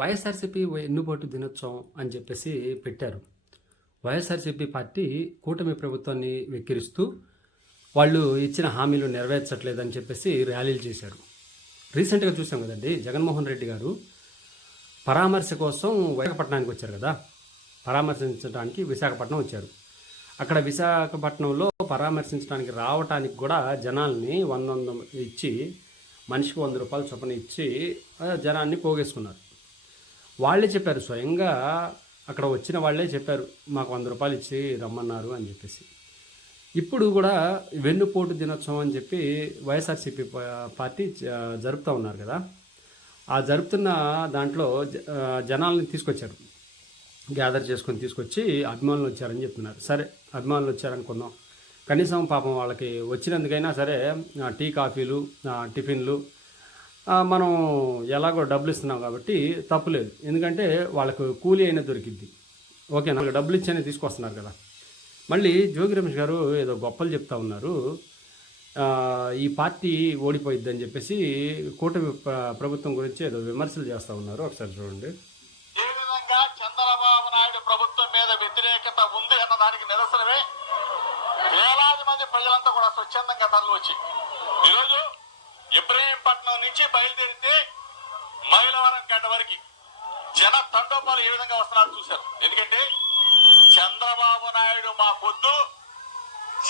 వైఎస్ఆర్సీపీ ఎన్నుపోటు దినోత్సవం అని చెప్పేసి పెట్టారు. వైఎస్ఆర్సీపీ పార్టీ కూటమి ప్రభుత్వాన్ని వెక్కిరిస్తూ వాళ్ళు ఇచ్చిన హామీలు నెరవేర్చట్లేదని చెప్పేసి ర్యాలీలు చేశారు. రీసెంట్గా చూసాం కదండి, జగన్మోహన్ రెడ్డి గారు పరామర్శ కోసం విశాఖపట్నానికి వచ్చారు కదా, పరామర్శించడానికి విశాఖపట్నం వచ్చారు. అక్కడ విశాఖపట్నంలో పరామర్శించడానికి రావటానికి కూడా జనాల్ని 100 ఇచ్చి, మనిషికి 100 రూపాయలు చొప్పున ఇచ్చి జనాన్ని పోగేసుకున్నారు. వాళ్ళే చెప్పారు, స్వయంగా అక్కడ వచ్చిన వాళ్ళే చెప్పారు, మాకు 100 రూపాయలు ఇచ్చి రమ్మన్నారు అని చెప్పేసి. ఇప్పుడు కూడా వెన్నుపోటు దినోత్సవం అని చెప్పి వైఎస్ఆర్సీపీ పార్టీ జరుపుతూ ఉన్నారు కదా. ఆ జరుపుతున్న దాంట్లో జనాల్ని తీసుకొచ్చారు, గ్యాదర్ చేసుకొని తీసుకొచ్చి అభిమానులు వచ్చారని చెప్తున్నారు. సరే, అభిమానులు వచ్చారనుకుందాం, కనీసం పాపం వాళ్ళకి వచ్చినందుకైనా సరే టీ కాఫీలు టిఫిన్లు మనం ఎలాగో డబ్బులు ఇస్తున్నాం కాబట్టి తప్పులేదు, ఎందుకంటే వాళ్ళకు కూలీ అయినా దొరికిద్ది. ఓకేనా, వాళ్ళకి డబ్బులు ఇచ్చైనా తీసుకొస్తున్నారు కదా. మళ్ళీ జోగి రమేష్ గారు ఏదో గొప్పలు చెప్తా ఉన్నారు, ఈ పార్టీ ఓడిపోయిద్దని చెప్పేసి కూటమి ప్రభుత్వం గురించి ఏదో విమర్శలు చేస్తూ ఉన్నారు. ఒకసారి చూడండి. ఏ విధంగా చంద్రబాబు నాయుడు ప్రభుత్వం మీద వ్యతిరేకత ఉంది అన్న దానికి నిదర్శనమే వేలాది మంది ప్రజలంతా కూడా స్వచ్ఛందంగా తరలి వచ్చి ఈరోజు ఇబ్రహీంపట్నం నుంచి బయలుదేరితే మైలవరం గడ్డ వరకు జన తండోపాలు ఏ విధంగా వస్తున్నారో చూశారు. ఎందుకంటే చంద్రబాబు నాయుడు మాకొద్దు,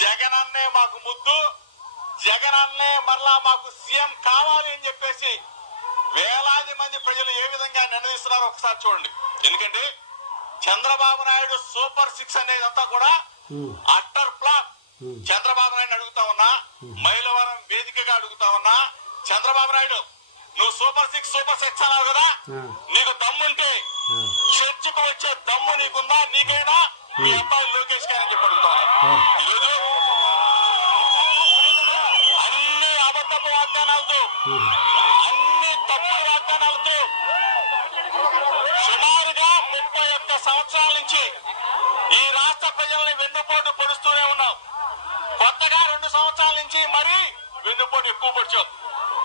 జగనన్నే మాకు ముద్దు, జగనన్నే మరలా మాకు సీఎం కావాలి అని చెప్పేసి వేలాది మంది ప్రజలు ఏ విధంగా నిర్ణయిస్తున్నారో ఒకసారి చూడండి. ఎందుకంటే చంద్రబాబు నాయుడు సూపర్ 6 అనేదంతా కూడా అట్టర్ ఫ్లాప్. చంద్రబాబు నాయుడు అడుగుతా ఉన్నా, మైలవరం వేదికగా అడుగుతా ఉన్నా, చంద్రబాబు నాయుడు నువ్వు సూపర్ 6 అన్నావు కదా, నీకు దమ్ముంటే చర్చకు వచ్చే దమ్ము నీకుందా, నీకైనా మీ అబ్బాయి లోకేష్ గారు అని చెప్పి అడుగుతా ఉన్నా. ఈరోజు అన్ని అబద్ధపు వాగ్దానాలతో, అన్ని తప్పుడు వాగ్దానాలతో సుమారుగా 31 సంవత్సరాల నుంచి ఈ రాష్ట్ర ప్రజల్ని వెన్నుపోటు పొడుస్తూనే ఉన్నాం. కొత్తగా 2 సంవత్సరాల నుంచి మరీ వెన్నుపోటు ఎక్కువ పొడిచాం.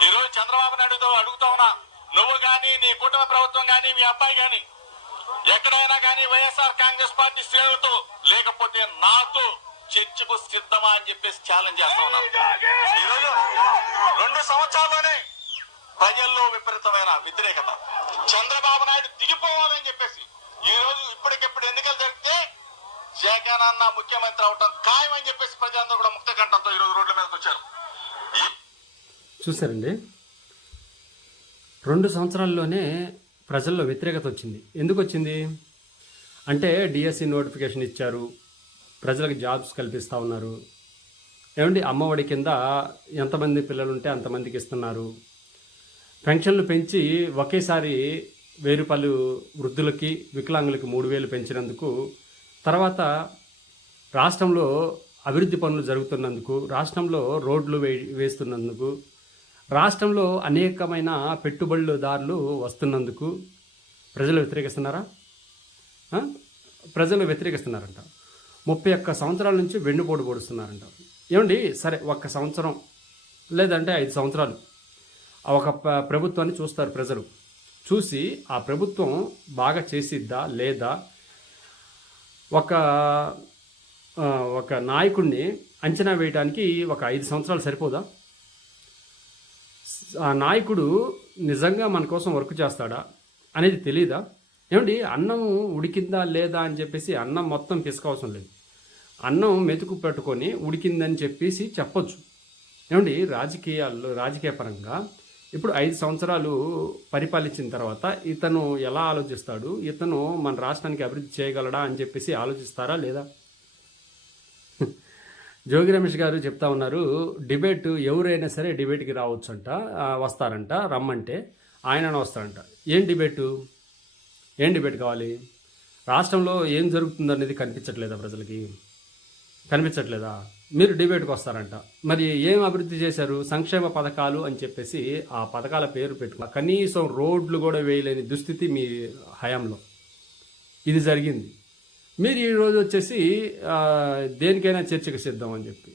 ఈ రోజు చంద్రబాబు నాయుడుతో అడుగుతా ఉన్నా, నువ్వు గాని, నీ కుటుంబ ప్రభుత్వం గాని, మీ అబ్బాయి గాని ఎక్కడైనా కానీ వైఎస్ఆర్ కాంగ్రెస్ పార్టీ శ్రేణులతో లేకపోతే నాతో చర్చకు సిద్ధమా అని చెప్పేసి ఛాలెంజ్ చేస్తా ఉన్నాం. ఈరోజు 2 సంవత్సరాల్లోనే ప్రజల్లో విపరీతమైన వ్యతిరేకత, చంద్రబాబు నాయుడు దిగిపోవాలని చెప్పేసి ఈ రోజు ఇప్పటికిప్పుడు ఎన్నికలు జరిగితే జగన్ అన్న ముఖ్యమంత్రి అవటం ఖాయం అని చెప్పేసి ప్రజలందరూ కూడా ముక్త కంఠంతో ఈరోజు రోడ్ల మీదకి వచ్చారు. చూసారండి, 2 సంవత్సరాల్లోనే ప్రజల్లో వ్యతిరేకత వచ్చింది. ఎందుకు వచ్చింది అంటే డిఎస్సి నోటిఫికేషన్ ఇచ్చారు, ప్రజలకు జాబ్స్ కల్పిస్తూ ఉన్నారు. ఏమండి, అమ్మఒడి కింద ఎంతమంది పిల్లలు ఉంటే అంతమందికి ఇస్తున్నారు. పెన్షన్లు పెంచి ఒకేసారి 1000 రూపాయలు వృద్ధులకి, వికలాంగులకి 3000 పెంచినందుకు, తర్వాత రాష్ట్రంలో అభివృద్ధి పనులు జరుగుతున్నందుకు, రాష్ట్రంలో రోడ్లు వేస్తున్నందుకు, రాష్ట్రంలో అనేకమైన పెట్టుబడులదారులు వస్తున్నందుకు ప్రజలు వ్యతిరేకిస్తున్నారా? ప్రజలు వ్యతిరేకిస్తున్నారంట. 31 సంవత్సరాల నుంచి వెన్నుపోటు పొడుస్తున్నారంట. ఏమండి, సరే 1 సంవత్సరం లేదంటే 5 సంవత్సరాలు ఒక ప్రభుత్వాన్ని చూస్తారు ప్రజలు. చూసి ఆ ప్రభుత్వం బాగా చేసిద్దా లేదా, ఒక నాయకుడిని అంచనా వేయడానికి ఒక 5 సంవత్సరాలు సరిపోదా? ఆ నాయకుడు నిజంగా మన కోసం వర్క్ చేస్తాడా అనేది తెలియదా? ఏమండి, అన్నం ఉడికిందా లేదా అని చెప్పేసి అన్నం మొత్తం పిసకవసరం లేదు, అన్నం మెతుకు పెట్టుకొని ఉడికిందని చెప్పేసి చెప్పొచ్చు. ఏమండి, రాజకీయ పరంగా ఇప్పుడు 5 సంవత్సరాలు పరిపాలించిన తర్వాత ఇతను ఎలా ఆలోచిస్తాడు, ఇతను మన రాష్ట్రానికి అభివృద్ధి చేయగలడా అని చెప్పేసి ఆలోచిస్తారా లేదా? జోగి రమేష్ గారు చెప్తా ఉన్నారు, డిబేట్ ఎవరైనా సరే డిబేట్కి రావచ్చు అంట, వస్తారంట, రమ్మంటే ఆయన వస్తారంట. ఏం డిబేట్ కావాలి? రాష్ట్రంలో ఏం జరుగుతుందో అనేది కనిపించట్లేదా ప్రజలకి? కనిపించట్లేదా? మీరు డిబేట్కి వస్తారంట. మరి ఏం అభివృద్ధి చేశారు? సంక్షేమ పథకాలు అని చెప్పేసి ఆ పథకాల పేరు పెట్టుకో, కనీసం రోడ్లు కూడా వేయలేని దుస్థితి మీ హయాంలో ఇది జరిగింది. మీరు ఈరోజు వచ్చేసి దేనికైనా చర్చకు సిద్ధం అని చెప్పి.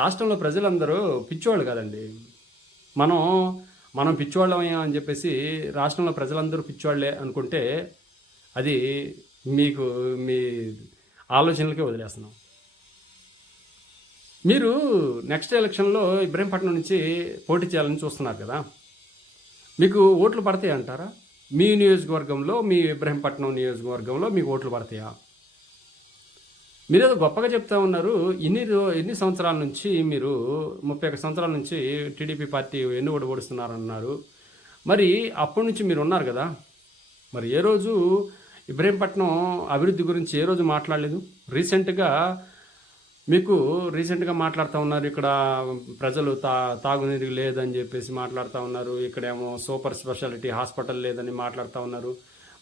రాష్ట్రంలో ప్రజలందరూ పిచ్చోళ్ళు కదండి. మనం పిచ్చివాళ్ళమయ్యా అని చెప్పేసి రాష్ట్రంలో ప్రజలందరూ పిచ్చివాళ్లే అనుకుంటే అది మీకు మీ ఆలోచనలకే వదిలేస్తున్నాం. మీరు నెక్స్ట్ ఎలక్షన్లో ఇబ్రహీంపట్నం నుంచి పోటీ చేయాలని చూస్తున్నారు కదా, మీకు ఓట్లు పడతాయి అంటారా? మీ నియోజకవర్గంలో, మీ ఇబ్రహీంపట్నం నియోజకవర్గంలో మీకు ఓట్లు పడతాయా? మీరేదో గొప్పగా చెప్తా ఉన్నారు. ఎన్ని సంవత్సరాల నుంచి మీరు 31 సంవత్సరాల నుంచి టీడీపీ పార్టీ ఎన్నుకోడు ఓడిస్తున్నారన్నారు. మరి అప్పటి నుంచి మీరు ఉన్నారు కదా, మరి ఏ రోజు ఇబ్రహీంపట్నం అభివృద్ధి గురించి ఏ రోజు మాట్లాడలేదు? రీసెంట్గా మాట్లాడుతూ ఉన్నారు. ఇక్కడ ప్రజలు తాగునీరు లేదని చెప్పేసి మాట్లాడుతూ ఉన్నారు. ఇక్కడేమో సూపర్ స్పెషాలిటీ హాస్పిటల్ లేదని మాట్లాడుతూ ఉన్నారు.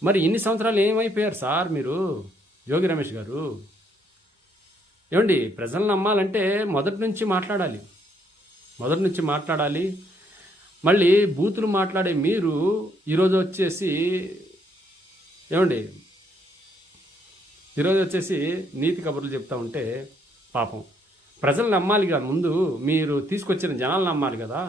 మరి ఇన్ని సంవత్సరాలు ఏమైపోయారు సార్ మీరు, యోగి రమేష్ గారు? ఏమండి, ప్రజలను నమ్మాలంటే మొదటి నుంచి మాట్లాడాలి. మళ్ళీ బూతులు మాట్లాడే మీరు ఈరోజు వచ్చేసి నీతి కబుర్లు చెప్తా ఉంటే పాపం ప్రజలు నమ్మాలి కదా. ముందు మీరు తీసుకొచ్చిన జనాలు నమ్మాలి కదా.